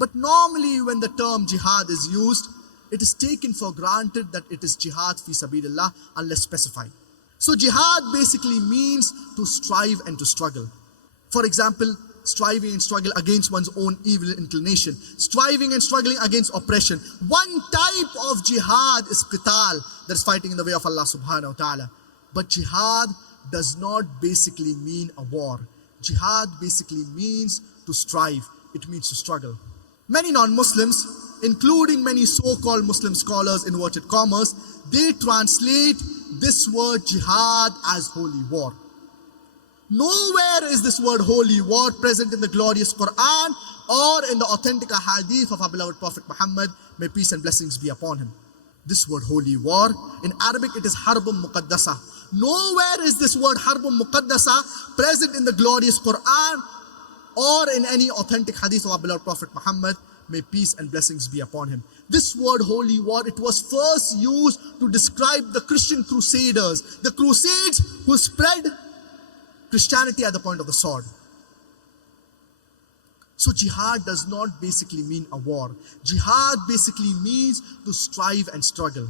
But normally when the term jihad is used, it is taken for granted that it is jihad fi sabilillah unless specified. So jihad basically means to strive and to struggle. For example, striving and struggle against one's own evil inclination, striving and struggling against oppression. One type of jihad is qital, that is fighting in the way of Allah subhanahu wa ta'ala. But jihad does not basically mean a war. Jihad basically means to strive. It means to struggle. Many non-Muslims, including many so-called Muslim scholars, inverted commas, they translate this word jihad as holy war. Nowhere is this word holy war present in the glorious Quran or in the authentic hadith of our beloved Prophet Muhammad, may peace and blessings be upon him. This word holy war, in Arabic it is harbun muqaddasa. Nowhere is this word harbun muqaddasa present in the glorious Quran or in any authentic hadith of our beloved Prophet Muhammad, may peace and blessings be upon him. This word holy war, it was first used to describe the Christian crusaders, the crusades who spread Christianity at the point of the sword. So jihad does not basically mean a war. Jihad basically means to strive and struggle.